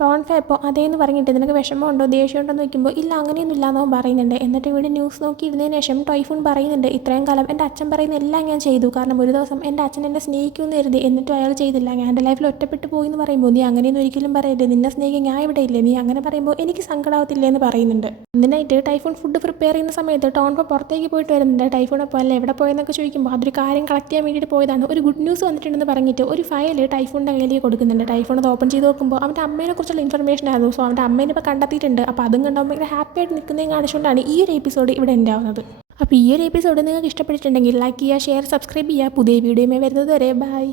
ടോൺഫ ഇപ്പോൾ അതേന്ന് പറഞ്ഞിട്ട് നിനക്ക് വിഷമമുണ്ടോ ദേഷ്യമുണ്ടോ എന്ന് ചോദിക്കുമ്പോൾ ഇല്ല അങ്ങനെയൊന്നും ഇല്ലാന്നോ പറയുന്നുണ്ട്. എന്നിട്ട് ഇവിടെ ന്യൂസ് നോക്കിയിരുന്നതിന് ശേഷം ടൈഫൂൺ പറയുന്നുണ്ട്, ഇത്രയും കാലം എൻ്റെ അച്ഛൻ പറയുന്ന എല്ലാം ഞാൻ ചെയ്തു, കാരണം ഒരു ദിവസം എൻ്റെ അച്ഛൻ എന്നെ സ്നേഹിക്കുമെന്ന് കരുതി, എന്നിട്ടും അയാൾ ചെയ്തില്ല, ഞാൻ എൻ്റെ ലൈഫിൽ ഒറ്റപ്പെട്ടു പോയി എന്ന് പറയുമ്പോൾ നീ അങ്ങനെയൊന്നും ഒരിക്കലും പറയരുത്, നിന്നെ സ്നേഹിക്കാൻ ഞാൻ ഇവിടെ ഇല്ലേ, നീ അങ്ങനെ പറയുമ്പോൾ എനിക്ക് സങ്കടാവത്തില്ലേ എന്ന് പറയുന്നുണ്ട്. ഇതിനായിട്ട് ടൈഫൂൺ ഫുഡ് പ്രിപ്പയർ ചെയ്യുന്ന സമയത്ത് ടോൺഫ പുറത്തേക്ക് പോയിട്ട് വരുന്നുണ്ട്. ടൈഫൂൺ അപ്പോൾ അല്ല എവിടെ പോയെന്നൊക്കെ ചോദിക്കുമ്പോൾ അതൊരു കാര്യം കളക്ട് ചെയ്യാൻ വേണ്ടിയിട്ട് പോയതാണ്, ഒരു ഗുഡ് ന്യൂസ് വന്നിട്ടുണ്ടെന്ന് പറഞ്ഞിട്ട് ഒരു ഫയൽ ടൈഫൂണിൻ്റെ കയ്യിലേക്ക് കൊടുക്കുന്നുണ്ട്. ടൈഫൂൺ അത് ഓപ്പൺ ചെയ്ത് നോക്കുമ്പോൾ അവൻ്റെ അമ്മേനെ കുറിച്ചുള്ള ഇൻഫർമേഷൻ ആയിരുന്നു. സോ അവൻ്റെ അമ്മേനെ ഇപ്പോൾ കണ്ടെത്തിയിട്ടുണ്ട്. അപ്പോൾ അതും കണ്ടാൽ ഭയങ്കര ഹാപ്പി ആയിട്ട് നിൽക്കുന്നതും കാണിച്ചുകൊണ്ടാണ് ഈ ഒരു എപ്പിസോഡ് ഇവിടെ എൻ്റെ ആവുന്നത്. അപ്പോൾ ഈ ഒരു എപ്പിസോഡ് നിങ്ങൾക്ക് ഇഷ്ടപ്പെട്ടിട്ടുണ്ടെങ്കിൽ ലൈക്ക് ചെയ്യുക, ഷെയർ, സബ്സ്ക്രൈബ് ചെയ്യുക. പുതിയ വീഡിയോയുമായി വരുന്നത് വരെ ബൈ.